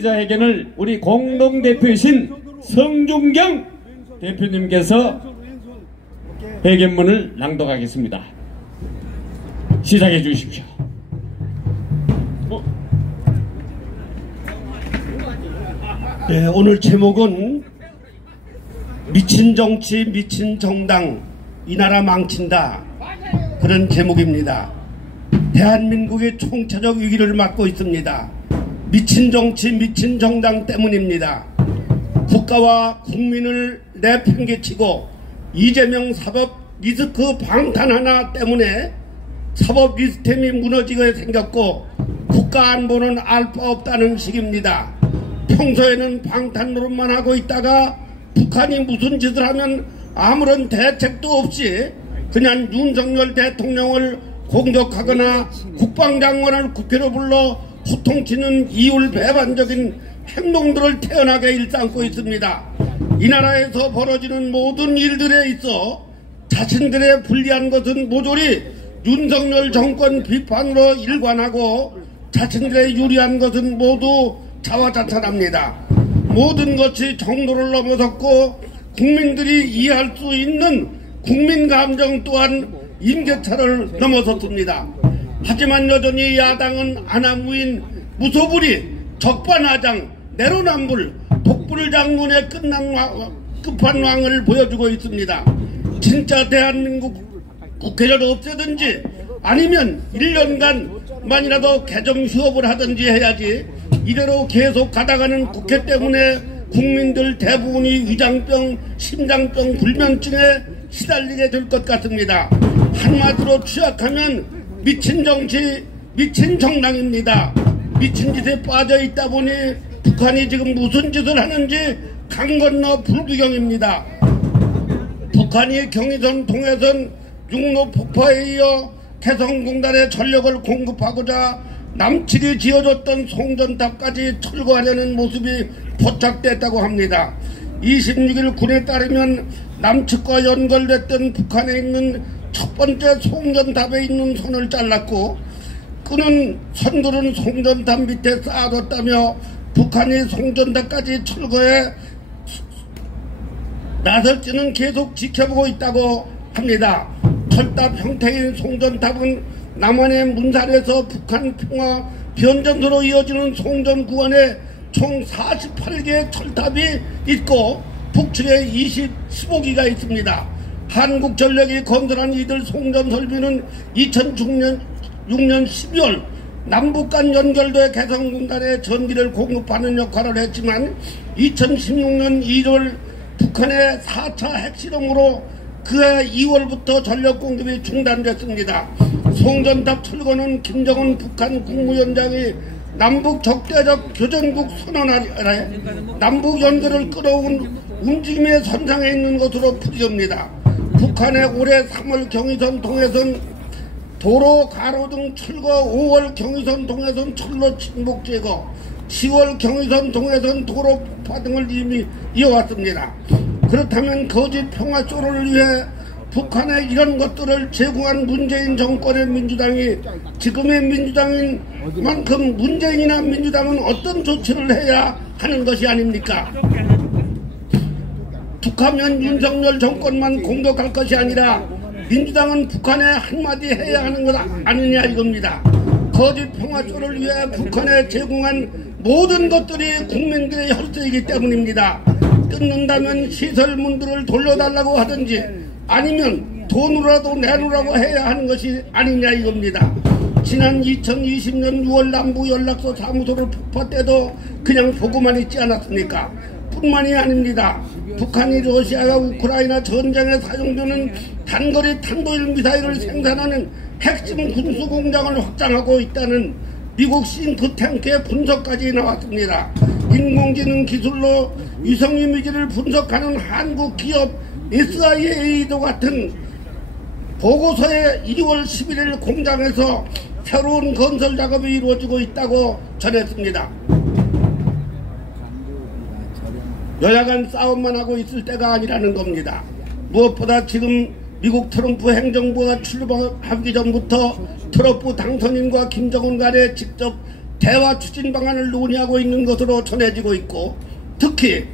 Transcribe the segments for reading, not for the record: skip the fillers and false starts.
기자회견을 우리 공동대표이신 성중경 대표님께서 회견문을 낭독하겠습니다. 시작해 주십시오. 네, 오늘 제목은 미친 정치, 미친 정당, 이 나라 망친다, 그런 제목입니다. 대한민국의 총체적 위기를 맞고 있습니다. 미친 정치, 미친 정당 때문입니다. 국가와 국민을 내팽개치고 이재명 사법 리스크 방탄 하나 때문에 사법 시스템이 무너지게 생겼고 국가 안보는 알 바 없다는 식입니다. 평소에는 방탄 노릇만 하고 있다가 북한이 무슨 짓을 하면 아무런 대책도 없이 그냥 윤석열 대통령을 공격하거나 국방장관을 국회로 불러 호통치는 이율배반적인 행동들을 태연하게 일삼고 있습니다. 이 나라에서 벌어지는 모든 일들에 있어 자신들의 불리한 것은 모조리 윤석열 정권 비판으로 일관하고 자신들의 유리한 것은 모두 자화자찬합니다. 모든 것이 정도를 넘어섰고 국민들이 이해할 수 있는 국민 감정 또한 임계차를 넘어섰습니다. 하지만 여전히 야당은 아나무인 무소불위, 적반하장, 내로남불, 독불장군의 끝판왕을 보여주고 있습니다. 진짜 대한민국 국회를 없애든지 아니면 1년간만이라도 개정 휴업을 하든지 해야지 이대로 계속 가다가는 국회 때문에 국민들 대부분이 위장병, 심장병, 불면증에 시달리게 될 것 같습니다. 한마디로 취약하면 미친 정치, 미친 정당입니다. 미친 짓에 빠져 있다 보니 북한이 지금 무슨 짓을 하는지 강 건너 불구경입니다. 북한이 경의선, 동해선, 육로 폭파에 이어 개성공단에 전력을 공급하고자 남측이 지어줬던 송전탑까지 철거하려는 모습이 포착됐다고 합니다. 26일 군에 따르면 남측과 연결됐던 북한에 있는 첫 번째 송전탑에 있는 선을 잘랐고 끄는 선들은 송전탑 밑에 쌓아뒀다며 북한이 송전탑까지 철거해 나설지는 계속 지켜보고 있다고 합니다. 철탑 형태인 송전탑은 남한의 문살에서 북한 평화 변전소로 이어지는 송전 구간에 총 48개의 철탑이 있고 북측에 15기가 있습니다. 한국전력이 건설한 이들 송전 설비는 2006년 12월 남북 간 연결돼 개성공단에 전기를 공급하는 역할을 했지만 2016년 1월 북한의 4차 핵실험으로 그해 2월부터 전력 공급이 중단됐습니다. 송전탑 철거는 김정은 북한 국무위원장이 남북 적대적 교전국 선언 아래 남북 연결을 끌어온 움직임의 선상에 있는 것으로 풀이됩니다. 북한의 올해 3월 경의선 동해선 도로 가로등 철거, 5월 경의선 동해선 철로 침묵 제거, 10월 경의선 동해선 도로 폭파 등을 이미 이어왔습니다. 그렇다면 거짓 평화쇼를 위해 북한에 이런 것들을 제공한 문재인 정권의 민주당이 지금의 민주당인 만큼 문재인이나 민주당은 어떤 조치를 해야 하는 것이 아닙니까? 북하면 윤석열 정권만 공격할 것이 아니라 민주당은 북한에 한마디 해야 하는 것 아니냐 이겁니다. 거짓 평화쇼를 위해 북한에 제공한 모든 것들이 국민들의 혈세이기 때문입니다. 뜯는다면 시설문들을 돌려달라고 하든지 아니면 돈으로라도 내놓으라고 해야 하는 것이 아니냐 이겁니다. 지난 2020년 6월 남부 연락소 사무소를 폭파 때도 그냥 보고만 있지 않았습니까? 뿐만이 아닙니다. 북한이 러시아와 우크라이나 전쟁에 사용되는 단거리 탄도일 미사일을 생산하는 핵심 군수 공장을 확장하고 있다는 미국 싱크탱크의 분석까지 나왔습니다. 인공지능 기술로 위성 이미지를 분석하는 한국 기업 SIA도 같은 보고서에 2월 11일 공장에서 새로운 건설 작업이 이루어지고 있다고 전했습니다. 여야 간 싸움만 하고 있을 때가 아니라는 겁니다. 무엇보다 지금 미국 트럼프 행정부가 출범하기 전부터 트럼프 당선인과 김정은 간에 직접 대화 추진 방안을 논의하고 있는 것으로 전해지고 있고, 특히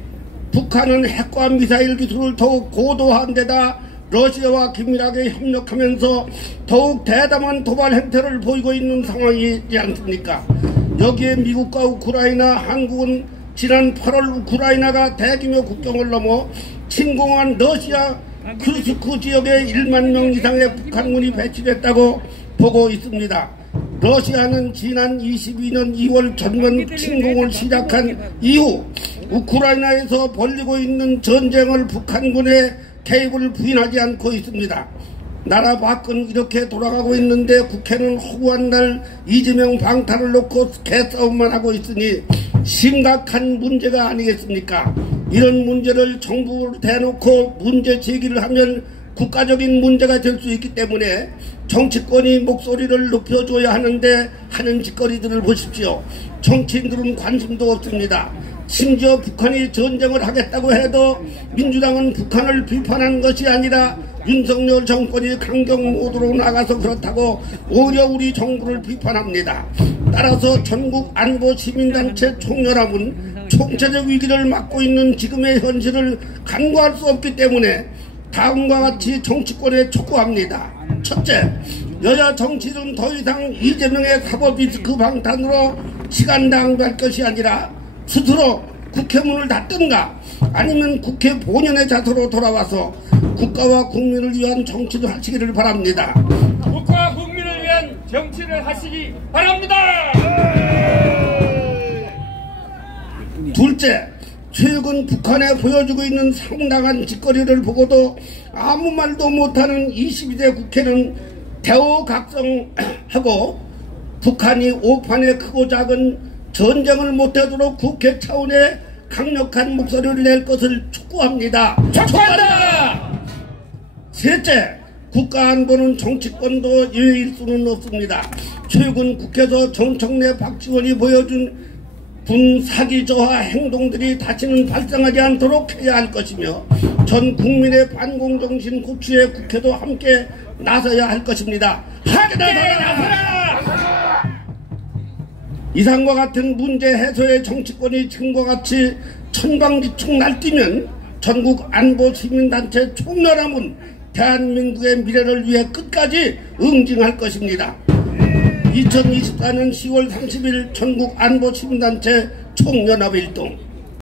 북한은 핵과 미사일 기술을 더욱 고도화한 데다 러시아와 긴밀하게 협력하면서 더욱 대담한 도발 행태를 보이고 있는 상황이지 않습니까? 여기에 미국과 우크라이나, 한국은 지난 8월 우크라이나가 대규모 국경을 넘어 침공한 러시아 크루스크 지역에 1만 명 이상의 북한군이 배치됐다고 보고 있습니다. 러시아는 지난 22년 2월 전면 침공을 시작한 이후 우크라이나에서 벌이고 있는 전쟁을 북한군의 개입을 부인하지 않고 있습니다. 나라 밖은 이렇게 돌아가고 있는데 국회는 허구한 날 이재명 방탄을 놓고 개싸움만 하고 있으니 심각한 문제가 아니겠습니까? 이런 문제를 정부로 대놓고 문제 제기를 하면 국가적인 문제가 될 수 있기 때문에 정치권이 목소리를 높여줘야 하는데 하는 짓거리들을 보십시오. 정치인들은 관심도 없습니다. 심지어 북한이 전쟁을 하겠다고 해도 민주당은 북한을 비판한 것이 아니라 윤석열 정권이 강경 모드로 나가서 그렇다고 오히려 우리 정부를 비판합니다. 따라서 전국 안보 시민단체 총연합은 총체적 위기를 맞고 있는 지금의 현실을 간과할 수 없기 때문에 다음과 같이 정치권에 촉구합니다. 첫째, 여야 정치는 더 이상 이재명의 사법 리스크 방탄으로 시간 낭비할 것이 아니라 스스로 국회 문을 닫든가 아니면 국회 본연의 자세로 돌아와서 국가와 국민을 위한 정치를 하시기를 바랍니다. 국가와 국민을 위한 정치를 하시기 바랍니다. 둘째, 최근 북한에 보여주고 있는 상당한 짓거리를 보고도 아무 말도 못하는 22대 국회는 대호각성하고 북한이 오판에 크고 작은 전쟁을 못하도록 국회 차원의 강력한 목소리를 낼 것을 촉구합니다. 촉구한다! 셋째, 국가안보는 정치권도 예외일 수는 없습니다. 최근 국회에서 정청래 박지원이 보여준 군 사기 저하 행동들이 다시는 발생하지 않도록 해야 할 것이며 전 국민의 반공정신 고취에 국회도 함께 나서야 할 것입니다. 나서라! 이상과 같은 문제 해소에 정치권이 지금과 같이 천방지축 날뛰면 전국 안보 시민단체 총연합은 대한민국의 미래를 위해 끝까지 응징할 것입니다. 2024년 10월 30일 전국 안보 시민단체 총연합 일동